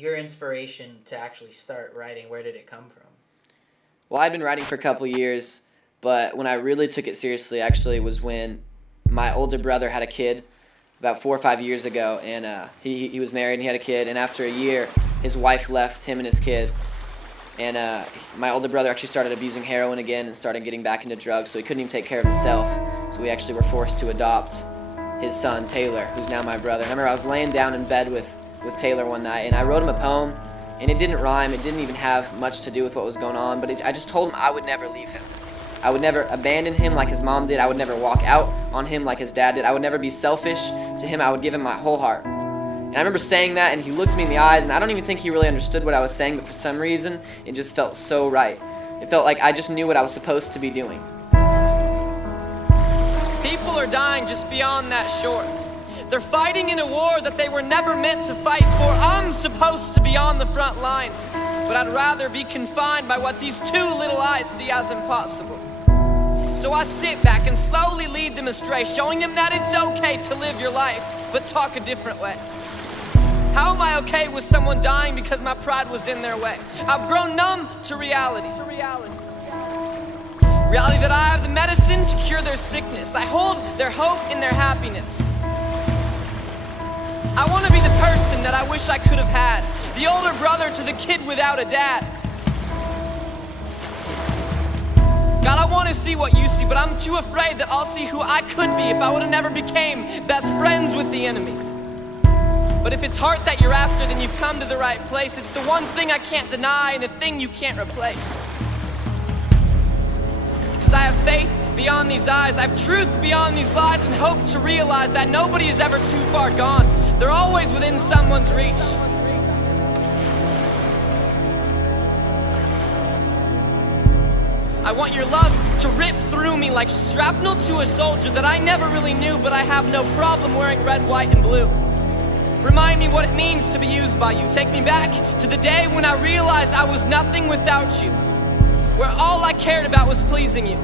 your inspiration to actually start writing, where did it come from? Well, I'd been writing for a couple years, but when I really took it seriously actually was when my older brother had a kid about 4 or 5 years ago, and he was married and he had a kid, and after a year, his wife left him and his kid, and my older brother actually started abusing heroin again and started getting back into drugs, so he couldn't even take care of himself, so we actually were forced to adopt his son, Taylor, who's now my brother. And I remember I was laying down in bed with Taylor one night, and I wrote him a poem, and it didn't rhyme, it didn't even have much to do with what was going on, but I just told him I would never leave him. I would never abandon him like his mom did. I would never walk out on him like his dad did. I would never be selfish to him. I would give him my whole heart. And I remember saying that, and he looked me in the eyes, and I don't even think he really understood what I was saying, but for some reason, it just felt so right. It felt like I just knew what I was supposed to be doing. People are dying just beyond that shore. They're fighting in a war that they were never meant to fight for. I'm supposed to be on the front lines, but I'd rather be confined by what these two little eyes see as impossible. So I sit back and slowly lead them astray, showing them that it's okay to live your life, but talk a different way. How am I okay with someone dying because my pride was in their way? I've grown numb to reality. Reality that I have the medicine to cure their sickness. I hold their hope in their happiness. I want to be the person that I wish I could have had, the older brother to the kid without a dad. God, I want to see what you see, but I'm too afraid that I'll see who I could be if I would have never became best friends with the enemy. But if it's heart that you're after, then you've come to the right place. It's the one thing I can't deny and the thing you can't replace. Because I have faith beyond these eyes, I have truth beyond these lies, and hope to realize that nobody is ever too far gone. They're always within someone's reach. I want your love to rip through me like shrapnel to a soldier that I never really knew, but I have no problem wearing red, white, and blue. Remind me what it means to be used by you. Take me back to the day when I realized I was nothing without you, where all I cared about was pleasing you.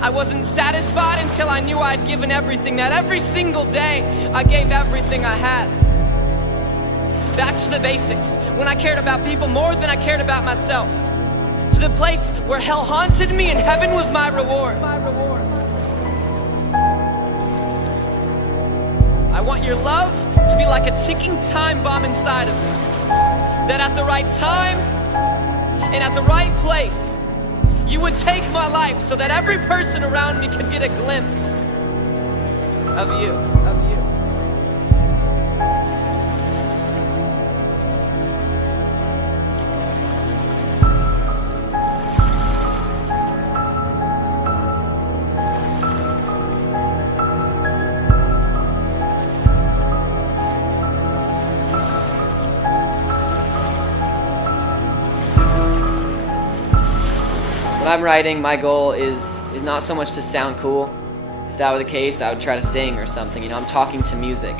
I wasn't satisfied until I knew I'd given everything, that every single day I gave everything I had. Back to the basics, when I cared about people more than I cared about myself. To the place where hell haunted me and heaven was my reward. I want your love to be like a ticking time bomb inside of me, that at the right time and at the right place, you would take my life so that every person around me could get a glimpse of you. When I'm writing, my goal is not so much to sound cool. If that were the case, I would try to sing or something. I'm talking to music.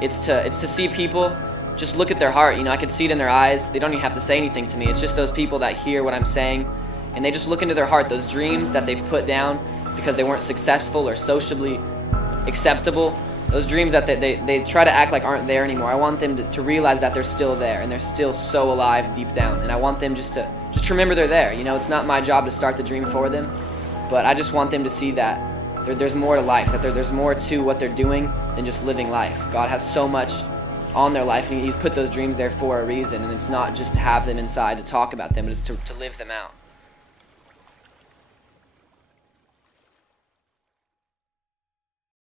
It's to see people just look at their heart. I could see it in their eyes. They don't even have to say anything to me. It's just those people that hear what I'm saying, and they just look into their heart, those dreams that they've put down because they weren't successful or socially acceptable, those dreams that they try to act like aren't there anymore. I want them to realize that they're still there, and they're still so alive deep down, and I want them just to remember they're there. It's not my job to start the dream for them, but I just want them to see that there's more to life, that there's more to what they're doing than just living life. God has so much on their life, and He's put those dreams there for a reason, and it's not just to have them inside to talk about them, but it's to live them out.